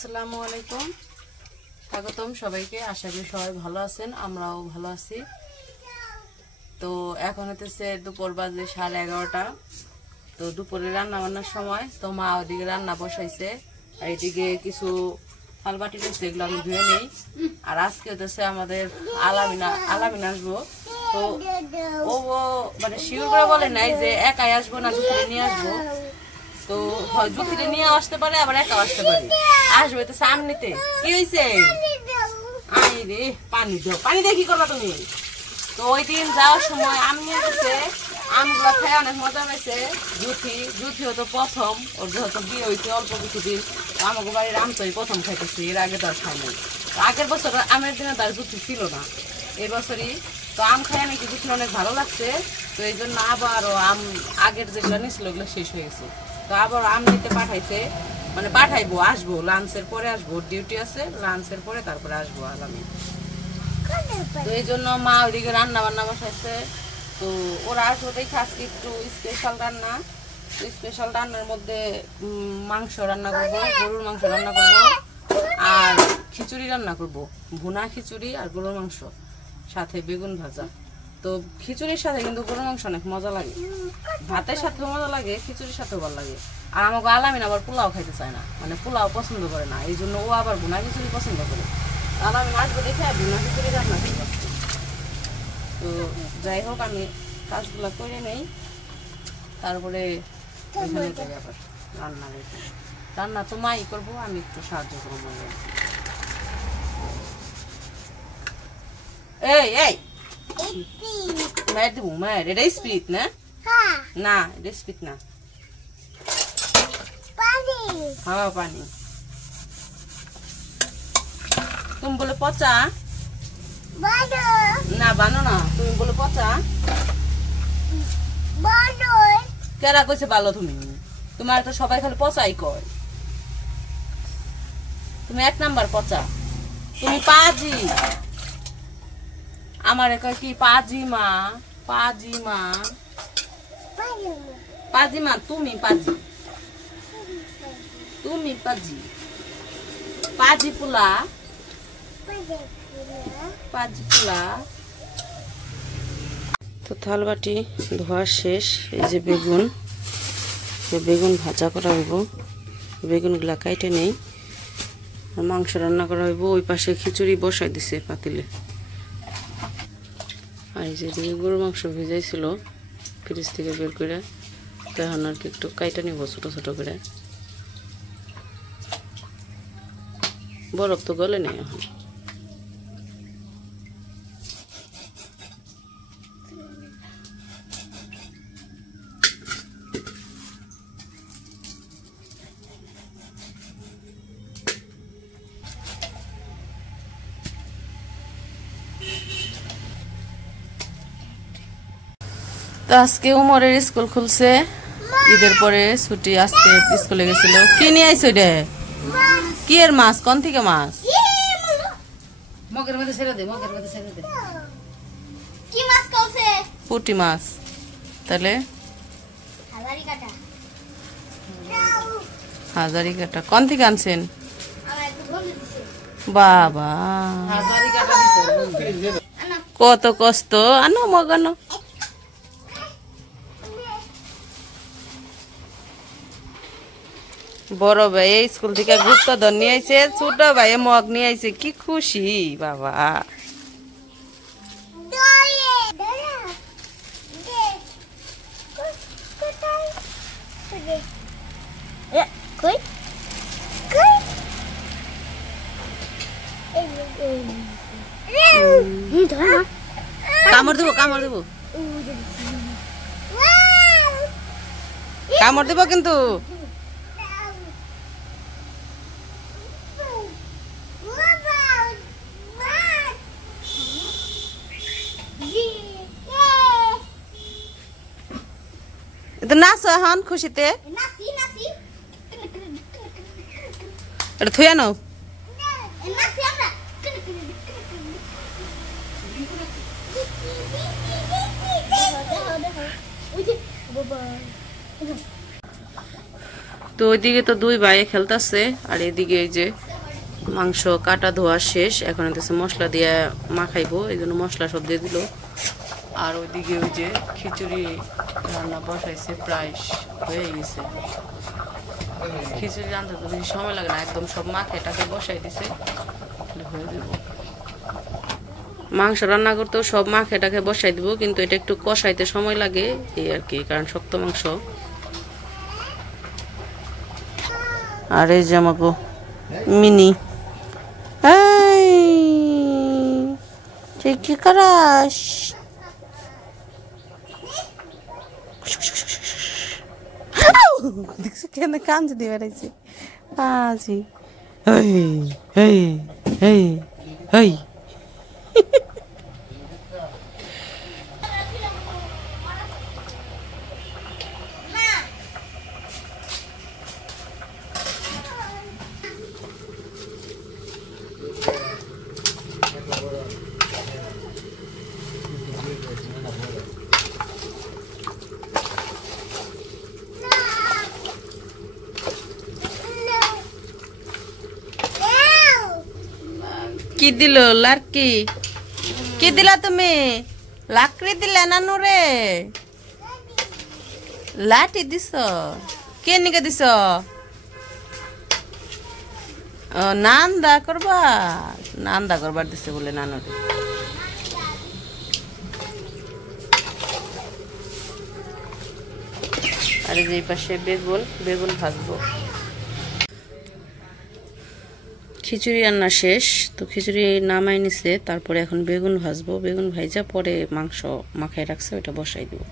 আসসালামু আলাইকুম, স্বাগতম সবাইকে। আশা করি সবাই ভালো আছেন, আমরাও ভালো আছি। তো এখন হতেছে দুপুর বাজে 11:30। তো দুপুরে রান্না বান্নার সময় তো মা ওদিকে রান্না বসাইছে, আর এদিকে কিছু থালবাটি রয়েছে, এগুলো আমি ধুয়ে নেই। আর আজকে হতেছে আমাদের আলামিন আসবো। তো ও মানে শিওর করে বলে নাই যে একাই আসবো না জুতিরে নিয়ে আসবো। তো হয় জুতিরে নিয়ে আসতে পারে, আবার একা আসতে পারে। আসবে তো সামনেতে। কি হয়েছে? আই রে, পানি দাও। পানি দিয়ে কি করবা তুমি? তো ওই দিন যাওয়ার সময় আম নিয়ে গেছে, আমগুলা খাই অনেক মজা পেয়েছে। জুথিও তো প্রথম, ওর যেহেতু বিয়ে হয়েছে অল্প কিছুদিন, আমাকে বাড়ির আম তো প্রথম খাইতেছি, এর আগে তার খাই নাই। আগের বছর আমের দিনে তার জুথি ছিল না, এই বছরই তো আম খাই নাকি জুথি অনেক ভালো লাগছে। তো এই জন্য আবারও আম আগের যেগুলো নিয়েছিল ওগুলো শেষ হয়ে গেছে। তো আবার আম নিতে পাঠাইছে, মানে পাঠাইবো, আসবো লাঞ্চের পরে আসবো, ডিউটি আছে লাঞ্চের পরে, তারপরে আসবো আলামিন। তো এই জন্য মা ওইদিকে রান্না বান্না বসাইছে। তো ওরা আসবো দেখে আজকে একটু স্পেশাল রান্না। স্পেশাল রান্নার মধ্যে মাংস রান্না করবো, গরুর মাংস রান্না করবো, আর খিচুড়ি রান্না করবো, ভুনা খিচুড়ি আর গরুর মাংস, সাথে বেগুন ভাজা। তো খিচুড়ির সাথে কিন্তু গরুর মাংস অনেক মজা লাগে, ভাতের সাথেও মজা লাগে, খিচুড়ির সাথেও ভালো লাগে। আর আমাকে আলামিন আবার পোলাও খাইতে চায় না, মানে পোলাও পছন্দ করে না, এই জন্য ও আবার ভুনা খিচুড়ি পছন্দ করে। আলামিন আসবে দেখে ভুনা খিচুড়ি রান্না করবো। তো যাই হোক, আমি কাজগুলো করে নেই, তারপরে ব্যাপার রান্না তো মাই করবো, আমি একটু সাহায্য করবো। এই এই মায়ের দেবো, মায়ের এটা স্পিড না, না এটা স্পিড না, হ্যাঁ পানি। তুমি বলে পচা না, বানো না, তুমি বলে পচা। কেরা কইছে ভালো? তুমি তোমার তো সবাই খালি পচাই কয়, তুমি 1 নাম্বার পচা, তুমি পাজি। আমার কয় কি পাজি মা, পাজি মা, পাজি মা, তুমি পাজি, তুমি পাজি, পাজি পোলা, পাজি পোলা। তো থালবাটি ধোয়া শেষ, এই যে বেগুন, বেগুন ভাজা করা হইব, বেগুনগুলা কাইটে নেই, আর মাংস রান্না করা হইব। ওই পাশে খিচুড়ি বসাই দিছে পাতিলে। আর এই যে দিকে গরুর মাংস ভেজাইছিল ফ্রিজ থেকে বের করে, তো এখন আর কি একটু কাইটে নিব ছোট ছোট করে, বরফ তো গলে নেই এখন। তো আজকে উমরের স্কুল খুলছে, ঈদের পরে ছুটি, আজকে স্কুলে গেছিল। কি নিয়ে আইছো রে? কি এর মাছ? কোন থেকে মাছ? মগের মধ্যে ছেড়ে দে, মগের মধ্যে ছেড়ে দে। কি মাছ কইছে? পুঁটি মাছ। তাহলে হাজারি কাটা। কোন থেকে আনছেন? বাবা কত কষ্ট। আনো মগ আনো। বড় ভাই স্কুল থেকে গুপ্তধন নিয়ে আইছে, ছোট ভাই মগ নিয়ে আইছে, কি খুশি বাবা। কামড় দেবো, কামড় দেবো, কামড় দেবো কিন্তু। নাচো এখন খুশিতে, এটা থুই আনো। তো ওইদিকে তো দুই ভাই খেলতেছে, আর এদিকে এই যে মাংস কাটা ধোয়া শেষ, এখন হচ্ছে মশলা দিয়ে মাখাইবো, এই জন্য মশলা সব দিয়ে দিল। আর ওইদিকে ওই যে খিচুড়ি রান্না বসাইছে, প্রায় হয়ে গেছে। খিচুড়ি রান্না তো বেশি সময় লাগে না, একদম সব মাখাটাকে বসাই দিছে, হয়ে যাব। মাংস রান্না করতেও সব মাখাটাকে বসাই দিব, কিন্তু এটা একটু কষাইতে সময় লাগে এই আর কি, কারণ শক্ত মাংস। আর এই যে আমাকে মিনি, তুই কি করাস? দেখছি কেন কাঞ্জ দিয়ে বেড়াইছে আজি। কি দিল লাকি? কি দিলা তুমি? লাকড়ি দিলে নানু রে? লাঠি দিছ? কে নিকে দিছ? নান্দা করবার দিছে বলে নানুরে। আর যে পাশে বেগুন ভাজবো। খিচুড়ি রান্না শেষ, তো খিচুড়ি নামাই নিছে, তারপরে এখন বেগুন ভাজবো। বেগুন ভাইজা পরে মাংস মাখাই রাখছে, ওইটা বসাই দেবো।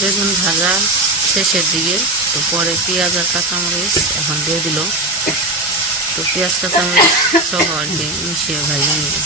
বেগুন ভাজা শেষের দিকে, তো পরে পেঁয়াজ আর কাঁচামরিচ এখন দিয়ে দিল। তো পেঁয়াজ কাঁচামরিচ সহ আর কি মিশিয়ে ভাজা নিব।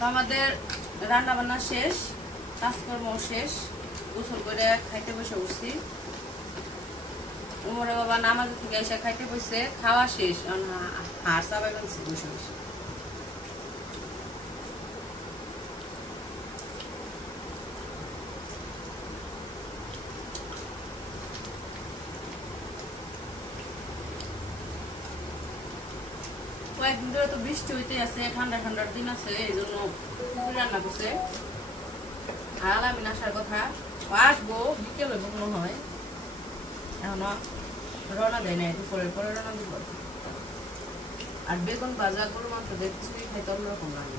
তো আমাদের রান্না বান্না শেষ, কাজকর্ম শেষ, গোসল করে খাইতে বসে উঠছি। উমরে বাবা নামাজ থেকে এসে খাইতে বসে, খাওয়া শেষ, হাড় চাবাই বানছি বসে বসে। কয়েকদিন ধরে তো বৃষ্টি হইতে আছে, ঠান্ডা ঠান্ডার দিন আছে, এই জন্য রান্না করছে। আর আলামিন আসার কথা, আসবো বিকেলে মনে হয়, এখনো রওনা দেয় নাই, দুপুরের পরে রওনা দিব। আর বেগুন ভাজা, গরু মাংস দিয়ে কিছুই খাইতে অন্যরকম লাগে।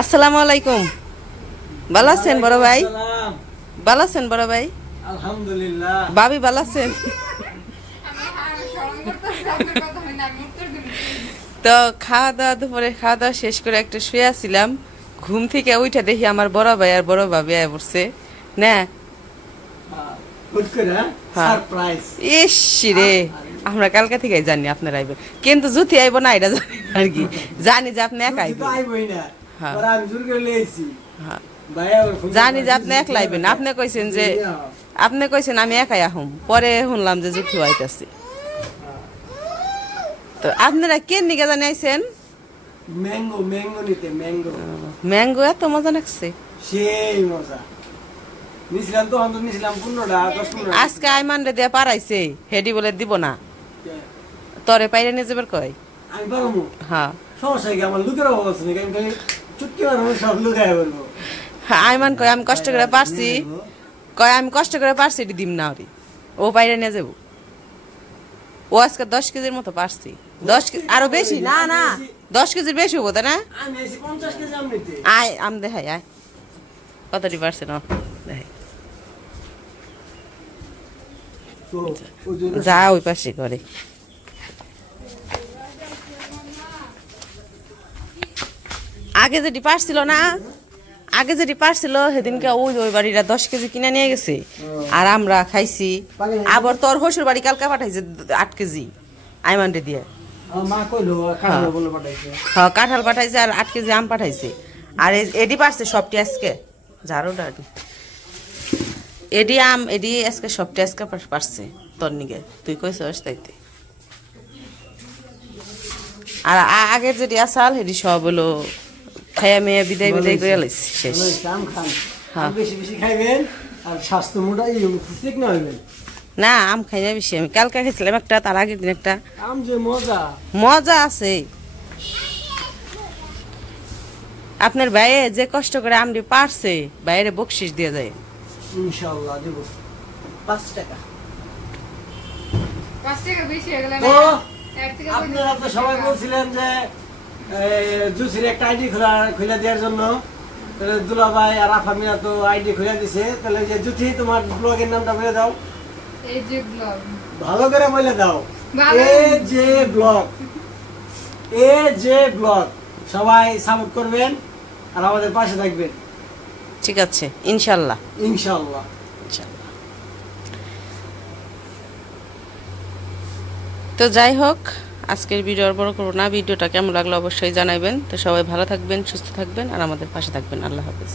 আসসালামু আলাইকুম। ভালো আছেন বড় ভাই? ভালো আছেন বড় ভাই? আলহামদুলিল্লাহ। ভাবি ভালো আছেন? তো খাওয়া দাওয়া, দুপুরে খাওয়া দাওয়া শেষ করে একটা শুয়ে আসছিলাম, ঘুম থেকে উঠে দেখি আমার বড় ভাই আর বড় ভাবি আয় পড়ছে না। ইস রে, আমরা কালকে থেকে জানি আপনারা আইবেন, কিন্তু জুতি আইব না এটা জানি আর কি, জানি যে আপনি একা আইবেন। জানি যে আপনি একলা আইবেন। আপনি কইছেন যে, আপনি কইছেন আমি একাই আহুম, পরে শুনলাম যে জুতি আইতাছে। তো আপনারা কেন নিকে জানি আইছেন? ম্যাঙ্গো, ম্যাঙ্গো নিতে, ম্যাঙ্গো। ম্যাঙ্গো এত মজা লাগছে, সেই মজা নিছিলাম তো, অন্তত নিছিলাম 15টা 10-15টা। আজকে আইমান রে দিয়ে পারাইছে, হেডি বলে দিব না, তরে পাইরে নিয়ে যাবার কয়। আমি পারবো? হ্যাঁ, সমস্যা কি, আমার লুকের অভাব আছে নাকি? আমি খালি চুটকি মারবো, সব লুকায় বলবো। হ্যাঁ, আইমান কয় আমি কষ্ট করে পারছি, কয় আমি কষ্ট করে পারছি, এটি দিম না ওরি, ও পাইরে নিয়ে যাবো। ও আজকে 10 কেজির মতো পারছি, 10 কেজি আরো বেশি, না না 10 কেজির বেশি হবো, তাই না? আমি এসে 50 কেজি আম নিতে। আয় আম দেখাই, আয় কতটি পারছে না দেখাই। যা ওই পাশে করে। আগে যেটি পারছিল না, আগে যেটি পারছিল সেদিনকে ওই ওই বাড়িটা 10 কেজি কিনে নিয়ে গেছে, আর আমরা খাইছি। আবার তোর হসুর বাড়ি কালকা পাঠাইছে 8 কেজি আইমানটে দিয়ে। হ্যাঁ, কাঁঠাল পাঠাইছে আর 8 কেজি আম পাঠাইছে। আর এডি পারছে সবটি আজকে, ঝাড়ুটা এডি আম এডি আজকে সবটি আজকে পারছে তোর নিগে, তুই কইছস তাইতে। আর আগের যেটি আসাল সেটি সব হলো খাইয়া মেয়ে বিদায় বিদায় করে লাইছি শেষ। হ্যাঁ, বেশি বেশি খাইবেন আর স্বাস্থ্য মোটা ঠিক না হইবেন। না, আম খাই না বেশি, আমি কালকে খাইছিলাম একটা, তার আগের দিন একটা। আম যে মজা, মজা আছে। আপনার ভাইয়ে যে কষ্ট করে আমটি পারছে, বাইরে বকশিস দিয়ে যায়। ইনশাআল্লাহ দেব 5 টাকা। 5 টাকা বেশি হয়ে গেল না? আপনারা তো সবাই বলছিলেন যে জুসির একটা আইডি খুলে দেওয়ার জন্য, দুলাভাই আর আফামিয়া তো আইডি খুলে দিছে। তাহলে যে জুথি, তোমার ব্লগের নামটা বলে দাও। এই যে ব্লগ, ভালো করে বলে দাও। এ যে ব্লগ, এ যে ব্লগ। সবাই সাপোর্ট করবেন আর আমাদের পাশে থাকবেন। ঠিক আছে, ইনশাল্লাহ ইনশাআল্লাহ। তো যাই হোক, আজকের ভিডিও আর বড় করবো না। ভিডিওটা কেমন লাগলো অবশ্যই জানাবেন। তো সবাই ভালো থাকবেন, সুস্থ থাকবেন আর আমাদের পাশে থাকবেন। আল্লাহ হাফেজ।